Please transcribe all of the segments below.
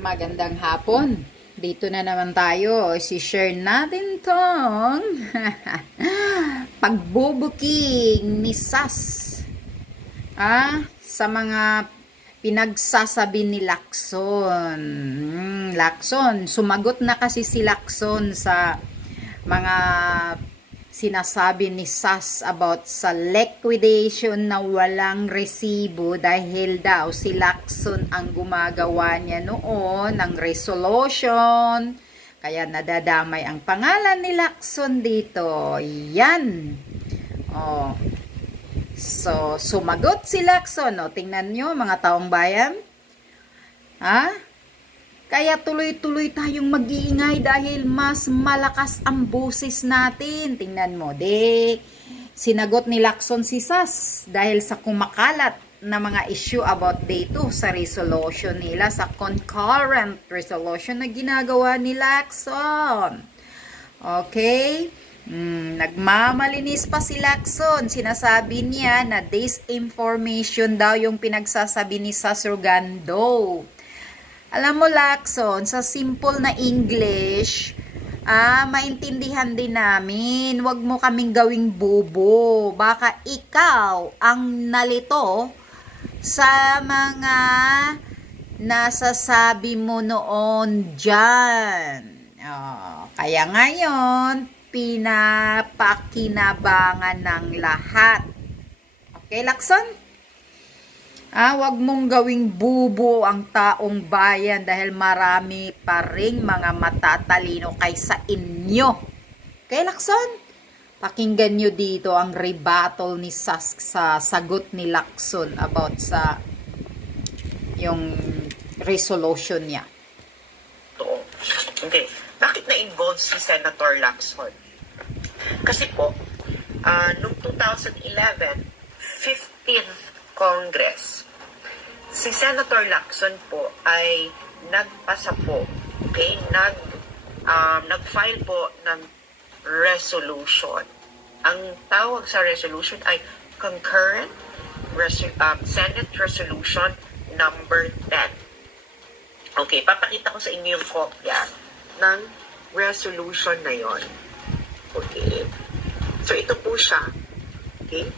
Magandang hapon. Dito na naman tayo. Si-share natin tong pagbubuking ni Sas sa mga pinagsasabi ni Lacson. Lacson, sumagot na kasi si Lacson sa mga sinasabi ni Sas about sa liquidation na walang resibo dahil daw si Lacson ang gumagawa niya noon ng resolution. Kaya nadadamay ang pangalan ni Lacson dito. Yan. Oh. So, sumagot si Lacson. O, tingnan nyo mga taong bayan. Kaya tuloy-tuloy tayong mag-iingay dahil mas malakas ang boses natin. Tingnan mo, sinagot ni Lacson si Sas dahil sa kumakalat na mga issue about dito sa resolution nila, sa concurrent resolution na ginagawa ni Lacson. Okay? Nagmamalinis pa si Lacson. Sinasabi niya na disinformation daw yung pinagsasabi ni Sas Rogando. Alam mo, Lacson, sa simple na English, maintindihan din namin. Huwag mo kaming gawing bobo. Baka ikaw ang nalito sa mga nasasabi mo noon dyan. Kaya ngayon, pinapakinabangan ng lahat. Okay, Lacson? Wag mong gawing bubo ang taong bayan dahil marami pa ring mga matatalino kaysa inyo. Okay, Lacson? Pakinggan nyo dito ang rebuttal ni Sas sa sagot ni Lacson about sa yung resolution niya. Okay. Bakit na-involve si Senator Lacson? Kasi po, noong 2011, 15th Congress, si Senator Lacson po ay nagpasa po, okay, nag-file po ng resolution. Ang tawag sa resolution ay concurrent Senate Resolution number 10. Okay, papakita ko sa inyo yung kopya ng resolution na yon. Okay. So, ito po siya. Okay.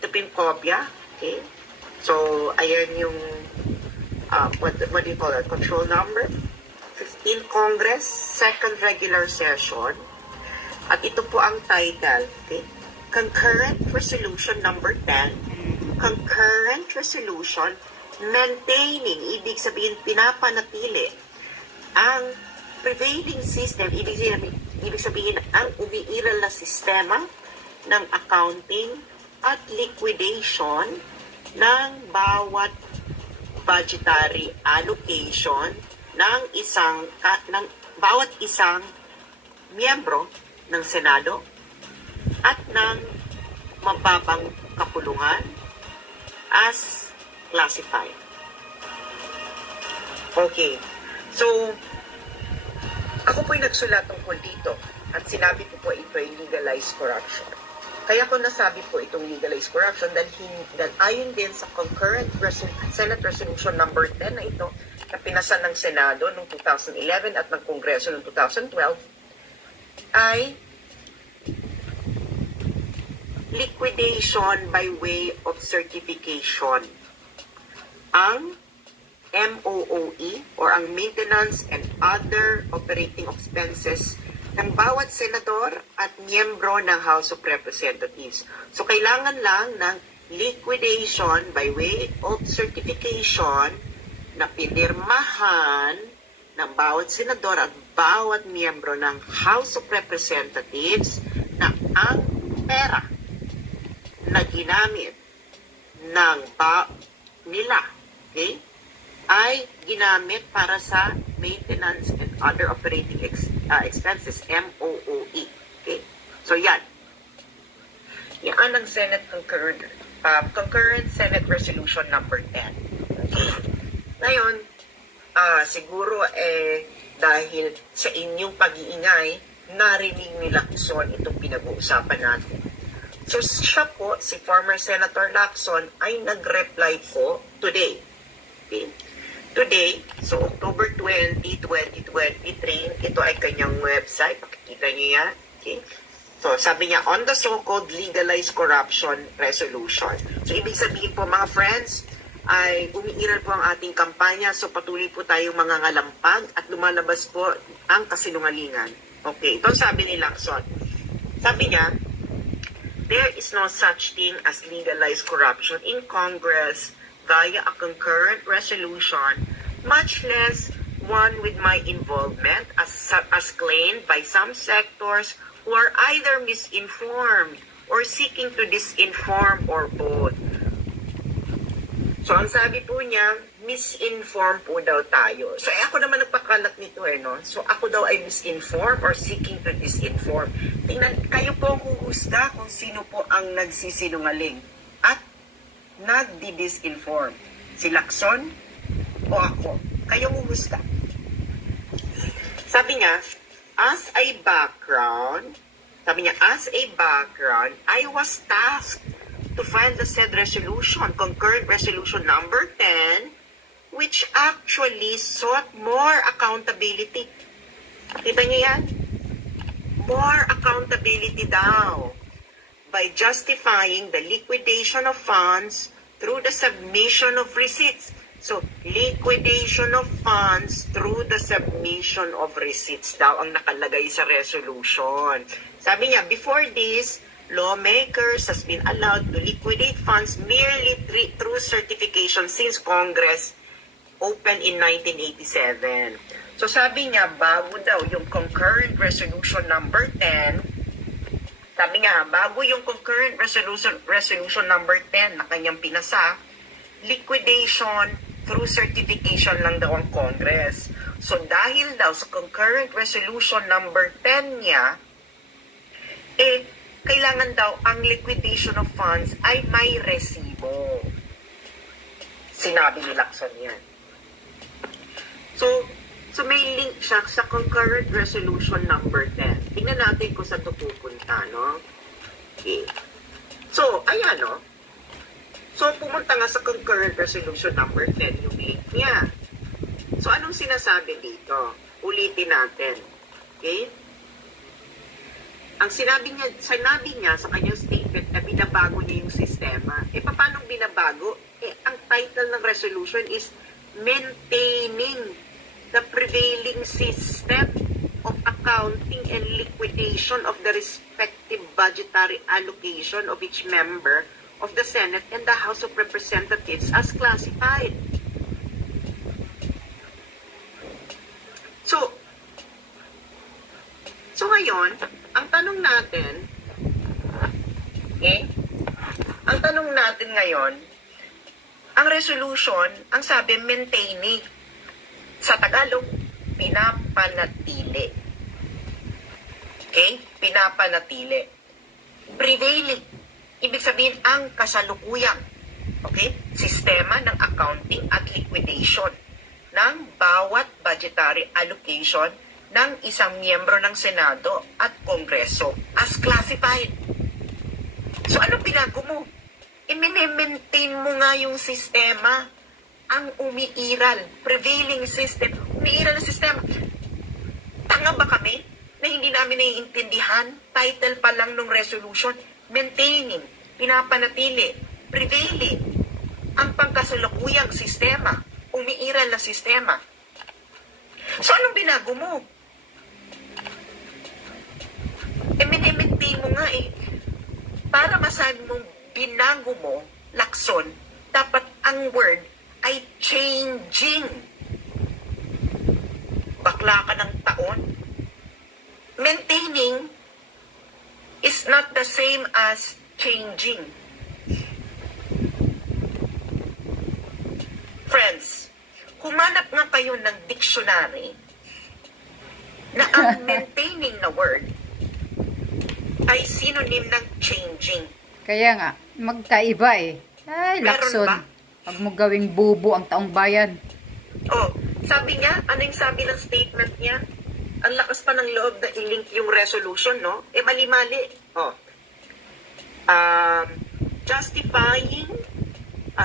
Ito po yung kopya. Okay. So, ayan yung what do you call it? Control number. 15 Congress, second regular session. At ito po ang title. Okay. Concurrent Resolution number 10. Concurrent Resolution maintaining, ibig sabihin pinapanatili ang prevailing system, ibig sabihin ang umiiral na sistema ng accounting at liquidation ng bawat budgetary allocation ng bawat isang miyembro ng Senado at ng mababang kapulungan as classified. Okay. So, ako po'y nagsulat tungkol dito at sinabi ko po ito ay legalized corruption. Kaya ko nasabi po itong legalized corruption dahil ayon din sa concurrent Senate Resolution number 10 na ito na pinasa ng Senado noong 2011 at ng Kongreso noong 2012 ay liquidation by way of certification. Ang MOOE or ang maintenance and other operating expenses ng bawat senador at miyembro ng House of Representatives. So, kailangan lang ng liquidation by way of certification na pinirmahan ng bawat senador at bawat miyembro ng House of Representatives na ang pera na ginamit ng nila, okay, ay ginamit para sa maintenance and other operating expenses, MOOE. Okay? So, yan. Yan ang Senate Concurrent Senate Resolution number 10. Okay? Ngayon, siguro dahil sa inyong pag-iingay, narinig ni Lacson itong pinag-uusapan natin. So, siya po, si former Senator Lacson, ay nag-reply po today natin. Today, so October 20, 2023, ito ay kanyang website. Pakikita niyo yan. Okay? So, sabi niya, on the so-called legalized corruption resolution. So, ibig sabihin po mga friends, ay umiiral po ang ating kampanya. So, patuloy po tayong mga ngalampag at lumalabas po ang kasinungalingan. Okay, ito sabi ni Lacson. Sabi niya, there is no such thing as legalized corruption in Congress via a concurrent resolution, much less one with my involvement as claimed by some sectors who are either misinformed or seeking to disinform or both. So, ang sabi po niya, misinformed po daw tayo. So, ako naman nagpakalat nito no? So, ako daw ay misinformed or seeking to disinform. Tingnan, kayo po ang huhusga kung sino po ang nagsisinungaling at nagdi-disinform. Si Lacson o ako? Kayo huhusga. Sabi niya, as a background, I was tasked to find the said resolution, concurrent resolution number 10, which actually sought more accountability. Kita niyo yan? More accountability daw by justifying the liquidation of funds through the submission of receipts. So, liquidation of funds through the submission of receipts daw ang nakalagay sa resolution. Sabi niya, before this, lawmakers has been allowed to liquidate funds merely through certification since Congress opened in 1987. So sabi niya, bago daw yung concurrent resolution number 10, sabi nga, bago yung concurrent resolution number 10 na kanyang pinasa, liquidation through certification lang daw ang Congress. So dahil daw sa concurrent resolution number 10 niya, kailangan daw ang liquidation of funds ay may resibo. Sinabi ni Lacson yan. So may link siya sa concurrent resolution number 10. Tingnan natin kung saan ito pupunta, no? Okay. So, ayan, no? So, pumunta nga sa concurrent resolution number 10 yung link niya. So, anong sinasabi dito? Ulitin natin. Okay? Ang sinabi niya sa kanyang statement na binabago niya yung sistema. Paano binabago? Ang title ng resolution is Maintaining the Prevailing System of Accounting and Liquidation of the Respective Budgetary Allocation of each member of the Senate and the House of Representatives as classified. So ngayon, ang tanong natin ngayon, ang resolution, ang sabi, maintaining. Sa Tagalog, pinapanatili. Okay? Pinapanatili. Prevailing. Ibig sabihin, ang kasalukuyang, okay, sistema ng accounting at liquidation ng bawat budgetary allocation ng isang miyembro ng Senado at Kongreso as classified. So, ano binago mo? I-maintain mo nga yung sistema, ang umiiral, prevailing system, umiiral na sistema. Tanga ba kami na hindi namin naiintindihan? Title pa lang ng resolution, maintaining, pinapanatili, prevailing, ang pangkasalukuyang sistema, umiiral na sistema. So, anong binago mo? Maintain mo nga Para masabi mong binago mo, Lacson, dapat ang word ay changing. Bakla ka ng taon. Maintaining is not the same as changing. Friends, humanap nga kayo ng dictionary na ang maintaining na word ay synonym ng changing. Kaya nga, magkaiba Ay, Lacson, pag mo gawing bubo ang taong bayan. Sabi niya, ano yung sabi ng statement niya? Ang lakas pa ng loob na i-link yung resolution, no? Mali-mali. Justifying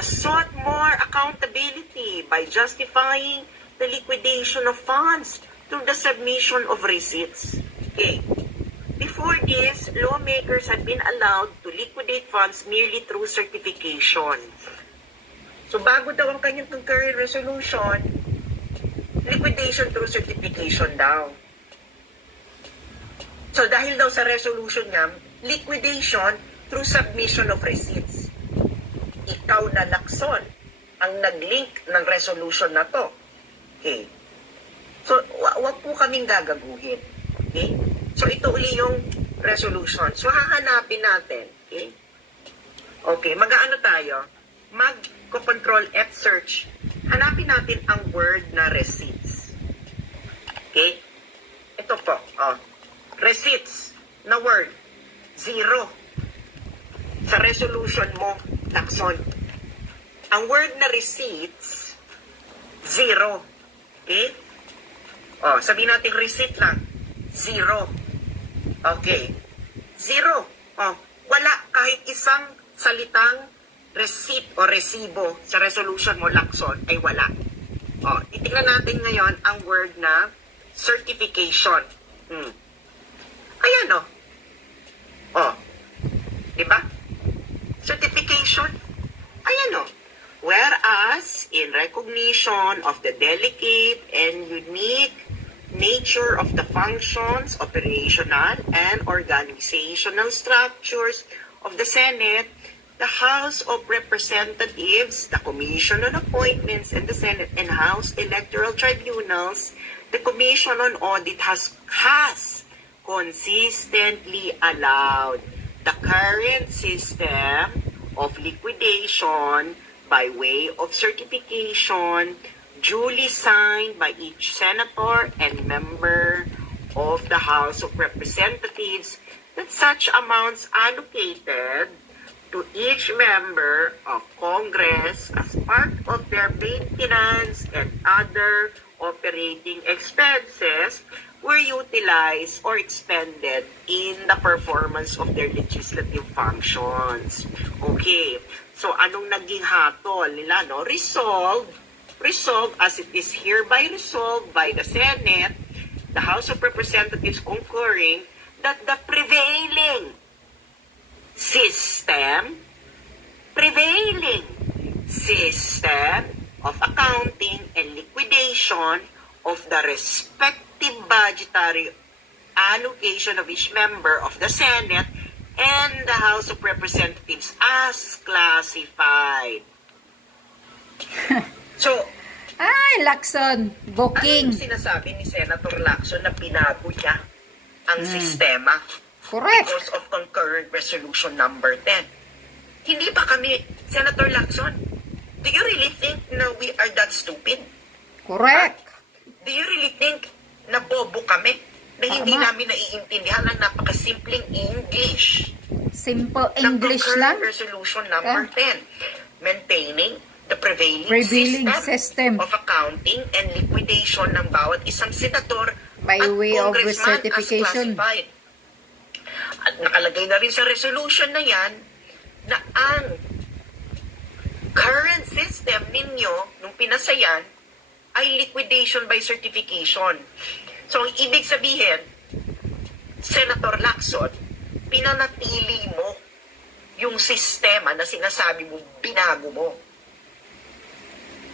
sought more accountability by by justifying the liquidation of funds through the submission of receipts. Okay. Before this, lawmakers had been allowed to liquidate funds merely through certification. So bago daw ang kanyang concurrent resolution, liquidation through certification daw. So dahil daw sa resolution niya, liquidation through submission of receipts. Ikaw na, Lacson, ang nag-link ng resolution na to. Okay. So, wag po kaming gagaguhin. Okay? So, ito uli yung resolution. So, hahanapin natin. Okay? Okay, mag-aano tayo? Mag-control F search. Hanapin natin ang word na receipts. Okay? Ito po. Oh. Receipts na word. 0. Sa resolution mo, Lacson. Ang word na receipts, 0. Okay? Oh, sabihin natin receipt lang. 0. Okay. 0. Oh, wala kahit isang salitang receipt o resibo sa resolution mo, Lacson, ay wala. Oh, titignan natin ngayon ang word na certification. Ayan, oh. Oh. Diba? Certification. Ayan, oh. Whereas, in recognition of the delicate and unique nature of the functions, operational, and organizational structures of the Senate, the House of Representatives, the Commission on Appointments, and the Senate and House Electoral Tribunals, the Commission on Audit has consistently allowed the current system of liquidation by way of certification duly signed by each senator and member of the House of Representatives, that such amounts allocated to each member of Congress as part of their maintenance and other operating expenses were utilized or expended in the performance of their legislative functions. Okay, so anong naging hatol nila, no? Resolved as it is hereby resolved by the Senate, the House of Representatives concurring that the prevailing system of accounting and liquidation of the respective budgetary allocation of each member of the Senate and the House of Representatives as classified. So, ay, Lacson, booking. Ano yung sinasabi ni Senator Lacson na binago niya ang sistema? Correct. Because of concurrent resolution number 10. Hindi ba kami, Senator Lacson, do you really think na we are that stupid? Correct. Do you really think na bobo kami? Na hindi namin naiintindihan ang napakasimpleng English. Simple English lang. Resolution number 10. Maintaining the prevailing system of accounting and liquidation ng bawat isang senator by at way of congressman certification. As classified. At nakalagay na rin sa resolution na yan na ang current system ninyo nung pinasayan ay liquidation by certification. So, ang ibig sabihin, Senator Lacson, pinanatili mo yung sistema na sinasabi mo, binago mo.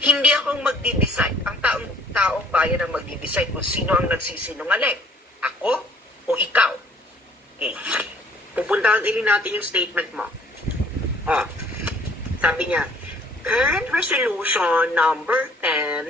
Hindi akong magdi-decide. Ang taong bayan ang magdi-decide kung sino ang nagsisinungaling. Ako o ikaw. Okay. Pupuntahan din natin yung statement mo. Oh, sabi niya, current resolution number 10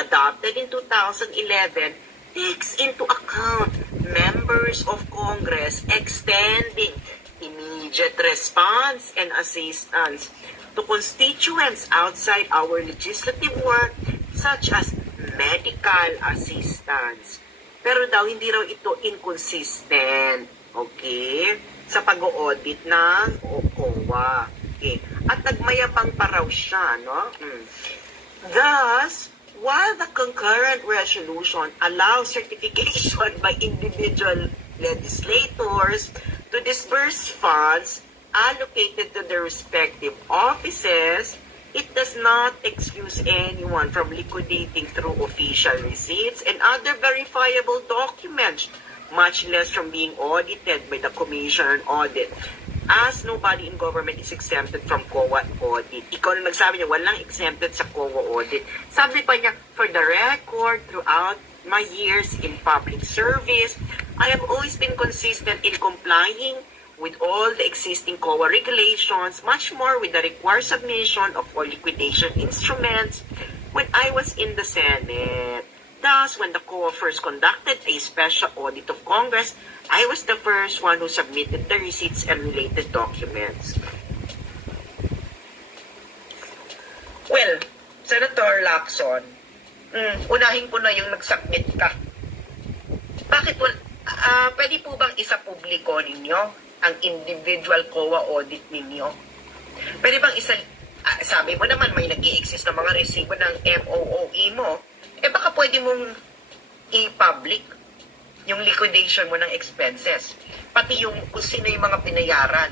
adopted in 2011 takes into account members of Congress extending immediate response and assistance to constituents outside our legislative work such as medical assistance. Pero daw hindi raw ito inconsistent, okay, sa pag-audit ng COA. Okay. At nagmayabang pa raw siya, no? Thus, while the concurrent resolution allows certification by individual legislators to disburse funds allocated to their respective offices it does not excuse anyone from liquidating through official receipts and other verifiable documents, much less from being audited by the Commission on Audit, as nobody in government is exempted from COA audit. Ikaw na nagsabi niya, walang exempted sa COA audit. Sabi pa niya, for the record, throughout my years in public service, I have always been consistent in complying with all the existing COA regulations, much more with the required submission of all liquidation instruments when I was in the Senate. Thus, when the COA first conducted a special audit of Congress, I was the first one who submitted the receipts and related documents. Well, Senator Lacson, unahin ko na yung nag-submit ka. Bakit pwede po bang isa-publiko ninyo ang individual COA audit ninyo? Pwede bang sabi mo naman may nag-i-exist na mga resibo ng MOOE mo, baka pwede mong i-public yung liquidation mo ng expenses. Pati yung kung sino yung mga pinayaran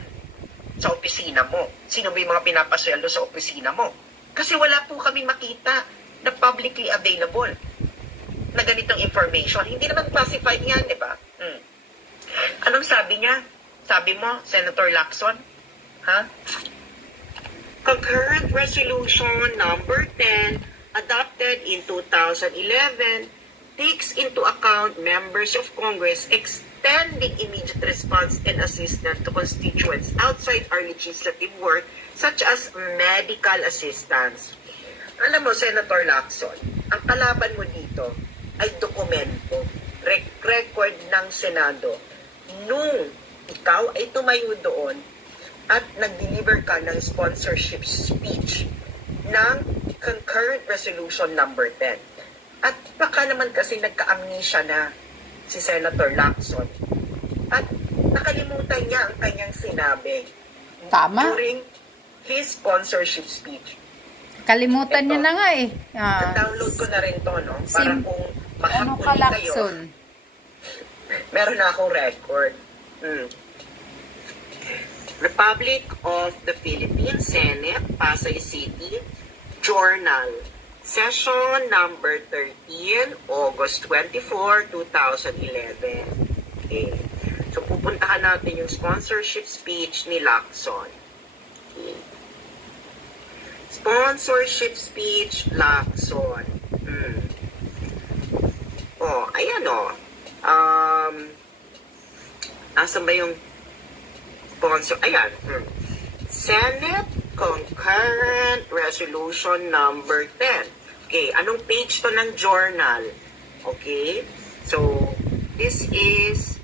sa opisina mo. Sino ba yung mga pinapasweldo sa opisina mo. Kasi wala po kami makita na publicly available na ganitong information. Hindi naman classified yan, di ba? Anong sabi niya? Sabi mo, Senator Lacson? Ha? Concurrent Resolution Number 10, adopted in 2011, takes into account members of Congress extending immediate response and assistance to constituents outside our legislative work, such as medical assistance. Alam mo, Senator Lacson, ang kalaban mo dito ay dokumento, record ng Senado. Nung ikaw ay tumayo doon at nag-deliver ka ng sponsorship speech ng Concurrent Resolution Number 10. At baka naman kasi nagka-amnesia na si Senator Lacson. At nakalimutan niya ang kanyang sinabi. Tama. During his sponsorship speech. Kalimutan niya na nga eh. download ko na rin to, no? Para kung mahapon kayo. Meron na akong record. Republic of the Philippines, Senate, Pasay City, Journal, Session number 13, August 24, 2011. Okay. So, pupuntahan natin yung sponsorship speech ni Lacson. Okay. Sponsorship speech, Lacson. Oh, ayan o. Asan ba yung sponsor? Ayan. Senate Concurrent Resolution Number 10. Okay, anong page to ng journal? Okay, so this is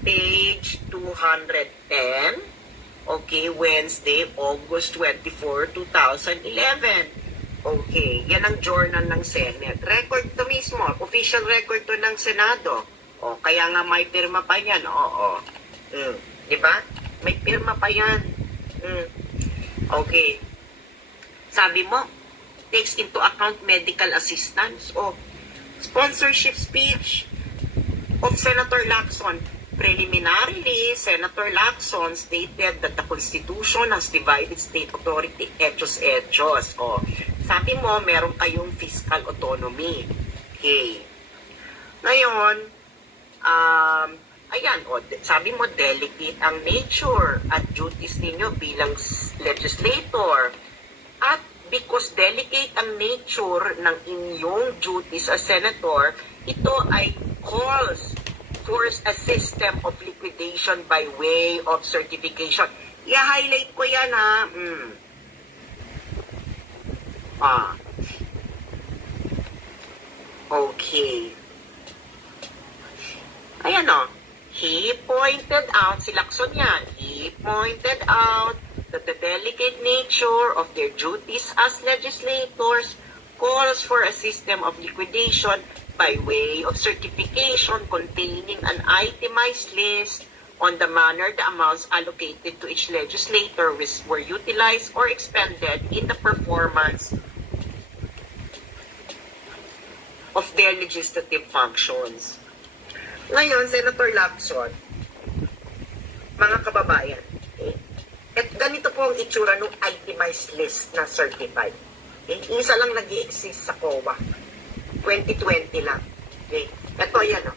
page 210. Okay, Wednesday, August 24, 2011. Okay, yan ang journal ng Senate. Record to mismo, official record to ng Senado. O, kaya nga may pirma pa yan. Oo. Diba? May pirma pa yan. Okay. Sabi mo, takes into account medical assistance o sponsorship speech of Senator Lacson. Preliminarily, Senator Lacson stated that the Constitution has divided state authority etos-etos. O, sabi mo, meron kayong fiscal autonomy. Okay. Ngayon, ayan, sabi mo, delicate ang nature at duties ninyo bilang legislator. At because delicate ang nature ng inyong duties as senator, ito ay calls for a system of liquidation by way of certification. I-highlight ko yan, ha? Okay. Ayan o. He pointed out, si Lacson yan, he pointed out that the delicate nature of their duties as legislators calls for a system of liquidation by way of certification containing an itemized list on the manner the amounts allocated to each legislator were utilized or expended in the performance of their legislative functions. Ngayon, Senator Lacson, mga kababayan, at ganito po ang itsura ng itemized list na certified. Okay? Isa lang nag-i-exist sa COA. 2020 lang. Okay? Ito yan, o.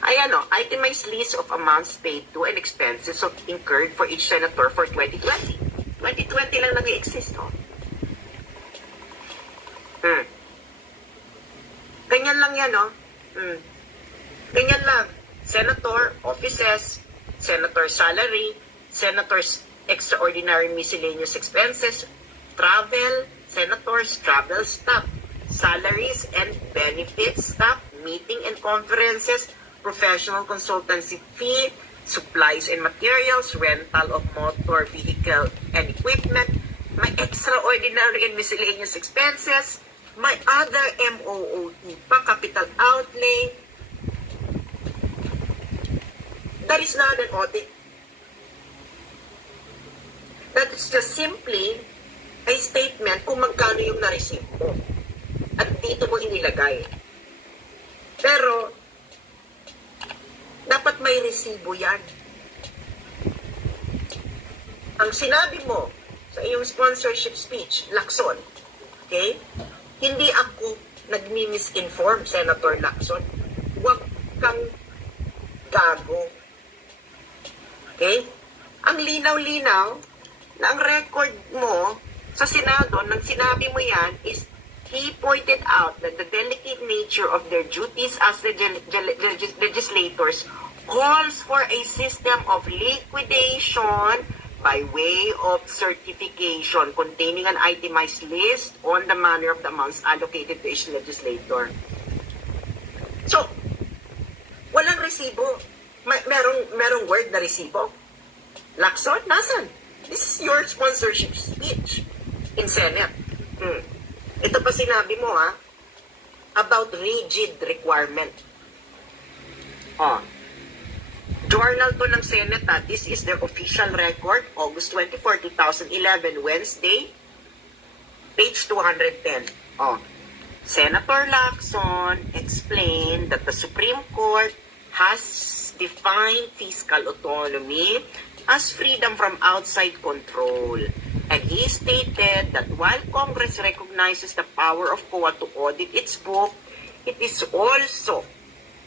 Ayan, o. Itemized list of amounts paid to and expenses of incurred for each senator for 2020. 2020 lang nag-i-exist, o. Ganyan lang yan, o. Ganyan lang. Senator offices, senator salary, senator's extraordinary miscellaneous expenses, travel, senators travel staff, salaries and benefits staff, meeting and conferences, professional consultancy fee, supplies and materials, rental of motor vehicle and equipment, my extraordinary and miscellaneous expenses, my other MOOT pa, capital outlay. That is not an audit. That is just simply a statement kung magkano yung na-receive mo. At dito mo inilagay. Pero, dapat may resibo yan. Ang sinabi mo sa iyong sponsorship speech, Lacson, okay? Hindi ako nagmi-misinform, Senator Lacson. Huwag kang gago. Okay? Ang linaw-linaw na ang record mo sa Senado, nang sinabi mo yan, is he pointed out that the delicate nature of their duties as legislators calls for a system of liquidation by way of certification containing an itemized list on the manner of the amounts allocated to each legislator. So, walang resibo. Merong word na resibo. Lacson, nasan? This is your sponsorship speech in Senate. Ito pa sinabi mo, ha? About rigid requirement. Journal to ng Senate, ha? This is their official record, August 24, 2011, Wednesday, page 210. Senator Lacson explained that the Supreme Court has defined fiscal autonomy as freedom from outside control. And he stated that while Congress recognizes the power of COA to audit its book, it is also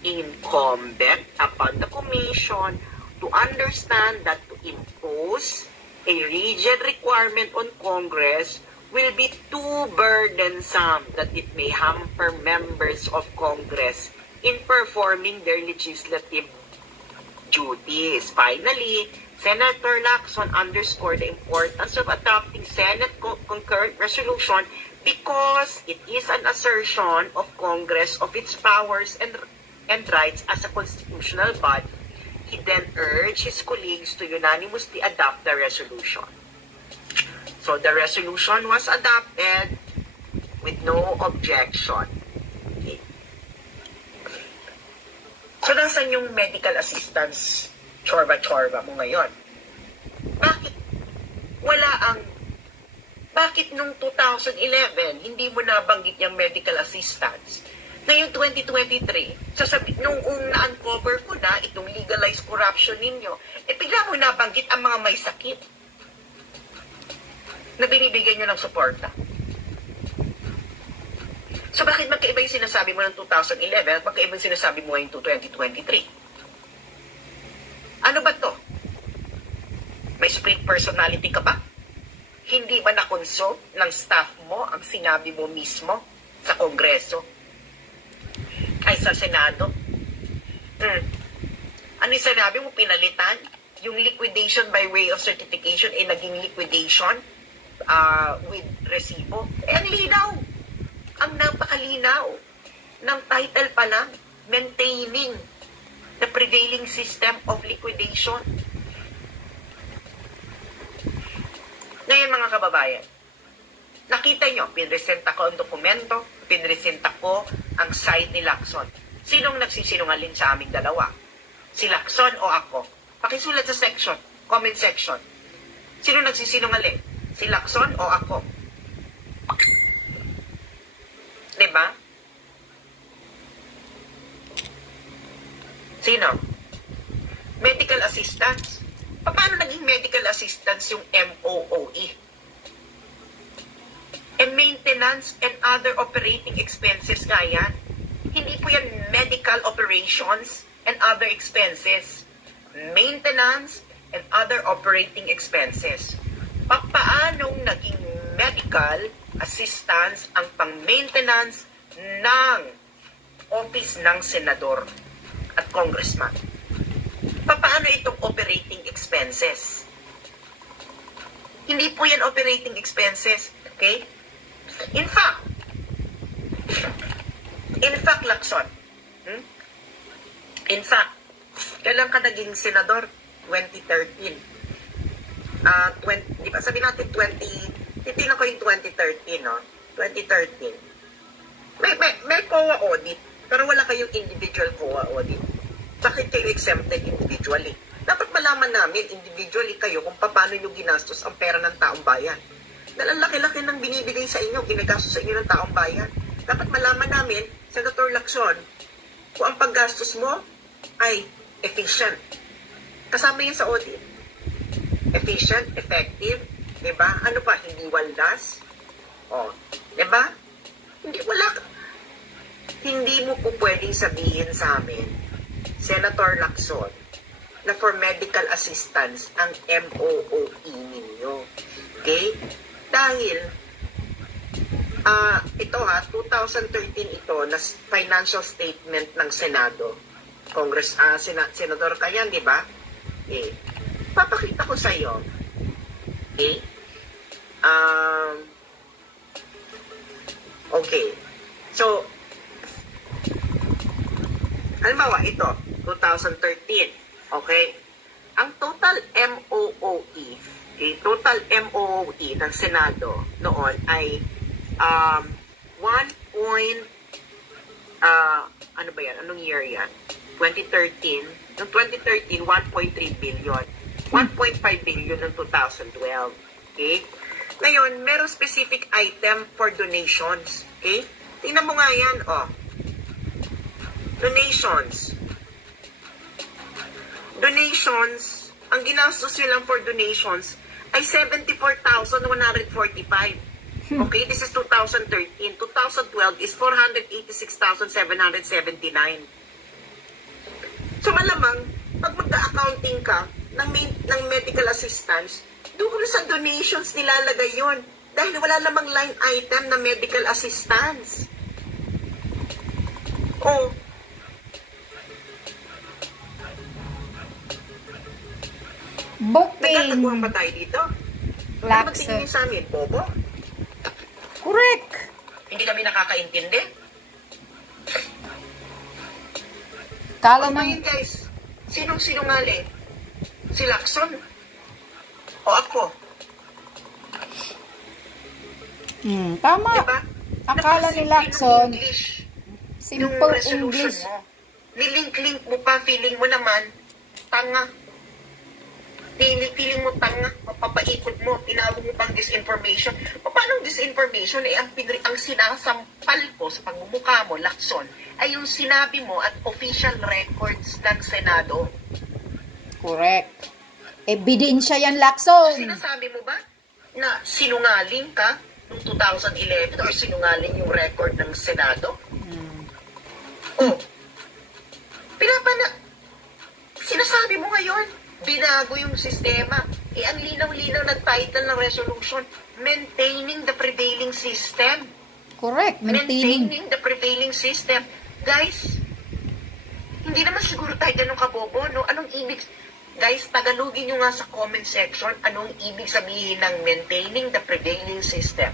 incumbent upon the Commission to understand that to impose a rigid requirement on Congress will be too burdensome, that it may hamper members of Congress in performing their legislative duties. Finally, Senator Lacson underscored the importance of adopting Senate concurrent resolution because it is an assertion of Congress of its powers and rights as a constitutional body. He then urged his colleagues to unanimously adopt the resolution. So the resolution was adopted with no objection. Okay. So nasan yung medical assistance chorba-chorba mo ngayon? Bakit nung 2011 hindi mo nabanggit yung medical assistance? Ngayong 2023, nung na-uncover ko na itong legalized corruption ninyo, bigla mo nabanggit ang mga may sakit na binibigyan nyo ng suporta. So bakit magkaiba yung sinasabi mo ng 2011 at magkaiba yung sinasabi mo ngayong 2023? Ano ba to? May split personality ka ba? Hindi ba na-consult ng staff mo ang sinabi mo mismo sa Kongreso? Ay sa Senado? Ano yung sinabi mo? Pinalitan? Yung liquidation by way of certification naging liquidation with resibo? Ang linaw! Ang napakalinaw ng title pa lang, maintaining the prevailing system of liquidation. Ngayon mga kababayan, nakita nyo, pinresenta ko ang dokumento, pinresenta ko ang side ni Lacson. Sinong nagsisinungaling sa aming dalawa? Si Lacson o ako? Pakisulat sa section, comment section. Sino nagsisinungaling? Si Lacson o ako? Diba? Sino? Medical assistance. Paano naging medical assistance yung MOOE? And maintenance and other operating expenses nga yan. Hindi po yan medical operations and other expenses. Maintenance and other operating expenses. Paanong naging medical assistance ang pang-maintenance ng office ng senador at congressman? Paano itong operating expenses? Hindi po yan operating expenses. Okay? In fact, Lacson, in fact, kailan ka naging senador? 2013. Di ba sabihin natin titignan ko yung 2013, no? 2013. May COA audit, pero wala kayong individual COA audit. Bakit kayo exempted individually? Dapat malaman namin individually kayo kung paano nyo ginastos ang pera ng taong bayan. Dahil ang laki-laki ng binibigay sa inyo, ginagastos sa inyo ng taong bayan. Dapat malaman namin, Senator Lacson, kung ang paggastos mo ay efficient. Kasama yun sa audit. Efficient, effective, diba? Ano pa, hindi waldas? O, diba? Hindi mo po pwedeng sabihin sa amin, Senator Lacson, na for medical assistance ang MOOE ninyo. Okay? Dahil, ito 2013 ito, na financial statement ng Senado. Senador ka yan, di ba? Okay. Papakita ko sa iyo. Okay? Okay. So, halimbawa, ito, 2013. Okay? Ang total MOOE, okay, total MOOE ng Senado noon ay ano ba yan? Anong year yan? 2013. Noong 2013, 1.3 billion. 1.5 billion noong 2012. Okay? Ngayon, meron specific item for donations. Okay? Tingnan mo nga yan, oh. Donations. Donations, ang ginastos nyo lang for donations ay 74,145. Okay, this is 2013. 2012 is 486,779. So malamang, pag magda-accounting ka ng medical assistance, doon sa donations nilalagay yun. Dahil wala namang line item na medical assistance. Oh, Booking. nagkataguan ba tayo dito? Ano ba tingin niyo sa amin, Bobo? Correct. Hindi kami nakakaintindi. Kala Ano ng... yun, guys? Sinong sinungaling? Si Lacson? O ako? Tama. Diba? Akala ni Lacson, simple yung resolution English. mo. Nilink-link mo pa, feeling mo naman, tanga. Feeling mo tanga, mapapaikot mo, tinawag mo pang disinformation. Paano disinformation? Ang sinasampal ko sa pagmumukha mo, Lacson, ay yung sinabi mo at official records ng Senado. Correct. Ebidensya yan, Lacson. Sinasabi mo ba na sinungaling ka noong 2011 or sinungaling yung record ng Senado? Oh, sinasabi mo ngayon, binago yung sistema. Ang linaw-linaw ng title ng resolution, Maintaining the Prevailing System. Correct. Maintaining the prevailing system. Guys, hindi naman siguro tayo ganun kabobo, no? Anong ibig... Guys, tagalogin nyo nga sa comment section anong ibig sabihin ng maintaining the prevailing system.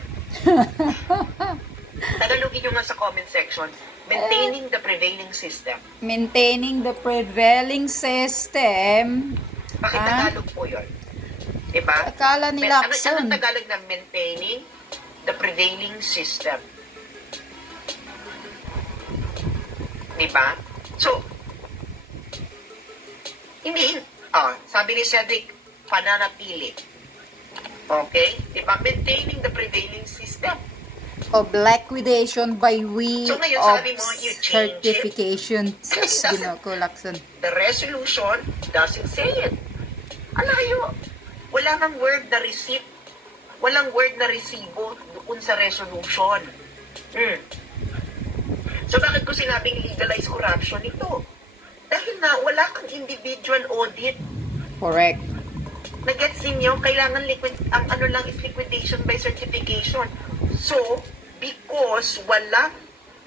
Tagalogin nyo nga sa comment section, maintaining the prevailing system. Maintaining the prevailing system. Bakit Tagalog po yun? Diba? Akala ni Lacson. Anong Tagalog na maintaining the prevailing system? Diba? So, hindi, sabi ni Cedric, pananatili. Okay? Diba? Maintaining the prevailing system. Of liquidation by way So, ngayon, of sabi mo, you change certification. It. Sus, Ginoo ko, Lacson. The resolution doesn't say it. Alayo. Wala nang word na receipt. Walang word na resibo doon sa resolution. So bakit ko sinabing legalized corruption ito? Dahil na wala kang individual audit. Correct. Nagets ninyo, kailangan ang ano lang is liquidation by certification. So, because wala,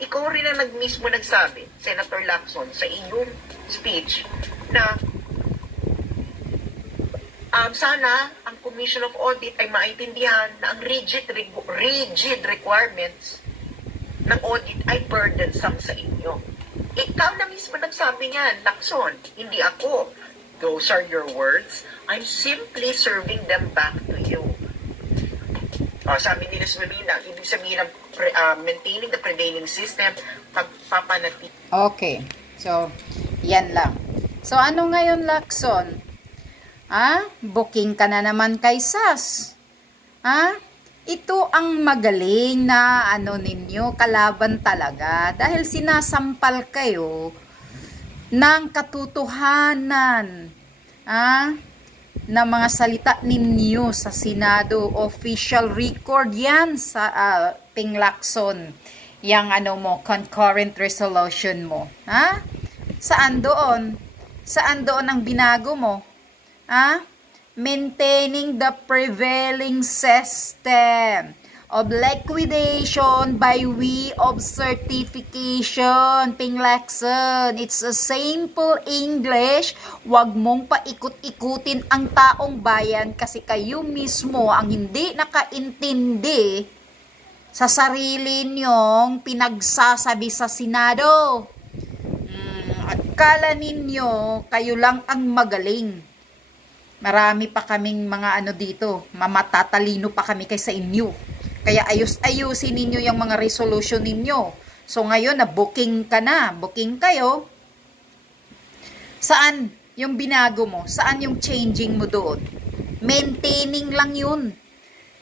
ikaw rin ang mismo nagsabi, Senator Lacson, sa iyong speech, na sana ang Commission of Audit ay maintindihan na ang rigid requirements ng audit ay burdensome sa inyo. Ikaw na mismo nagsabi niyan, Lacson, hindi ako. Those are your words. I'm simply serving them back to you. Sabi ni Liz Molina, ibig sabihin ng maintaining the prevailing system, pagpapanatili. Okay. So, yan lang. So, ano ngayon, Lacson? Booking ka na naman kay SAS. Ito ang magaling na ninyo, kalaban talaga. Dahil sinasampal kayo ng katotohanan. Na mga salita ninyo sa Senado. Official record yan sa Ping Lacson. Yang concurrent resolution mo. Saan doon? Saan doon ang binago mo? Maintaining the prevailing system of liquidation by way of certification. Ping Lacson, it's a simple English. Huwag mong paikot-ikutin ang taong bayan kasi kayo mismo ang hindi nakaintindi sa sarili niyong pinagsasabi sa Senado. Akala ninyo kayo lang ang magaling. Marami pa kaming mga dito, mamatatalino pa kami kaysa inyo. Kaya ayusin ninyo yung mga resolution ninyo. So ngayon na booking ka na, booking kayo. Saan yung binago mo? Saan yung changing mo doon? Maintaining lang yun.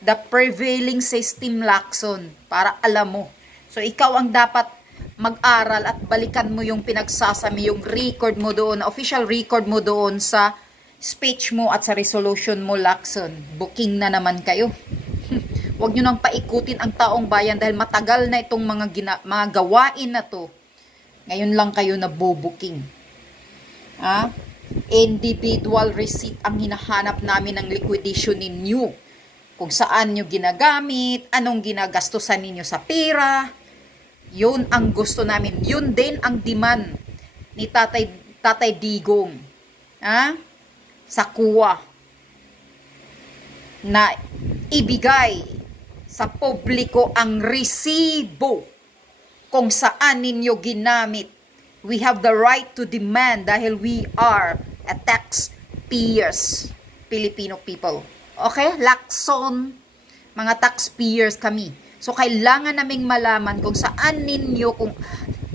The prevailing system, Lacson, para alam mo. So ikaw ang dapat mag-aral at balikan mo yung pinagsasami, yung record mo doon, official record mo doon sa speech mo at sa resolution mo, Lacson. Booking na naman kayo. Huwag nyo nang paikutin ang taong bayan dahil matagal na itong mga gawain na to. Ngayon lang kayo nabubuking. Individual receipt ang hinahanap namin ng liquidation ninyo. Kung saan nyo ginagamit, anong ginagastusan ninyo sa pera. Yun ang gusto namin. Yun din ang demand ni Tatay Digong. Sa kuwa na ibigay sa publiko ang resibo kung saan ninyo ginamit. We have the right to demand dahil we are a taxpayers, Filipino people. Okay? Lacson, mga taxpayers kami. So, kailangan naming malaman kung saan ninyo, kung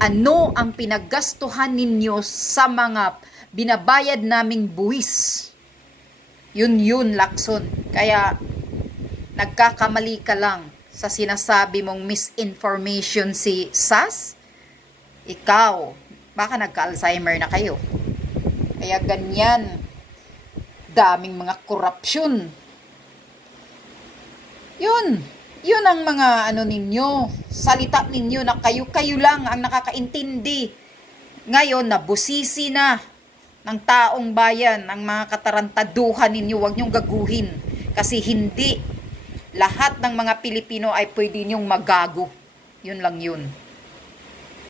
ano ang pinaggastuhan ninyo sa mga binabayad naming buwis. Yun, Lacson. Kaya, nagkakamali ka lang sa sinasabi mong misinformation si SAS. Ikaw, baka nagka-Alzheimer na kayo. Kaya ganyan, daming mga korupsyon. Yun ang mga ninyo, salita ninyo na kayo lang ang nakakaintindi. Ngayon, nabusisi na ng taong bayan, ang mga katarantaduhan ninyo, huwag nyong gaguhin. Kasi hindi lahat ng mga Pilipino ay pwede nyong magago. Yun lang yun.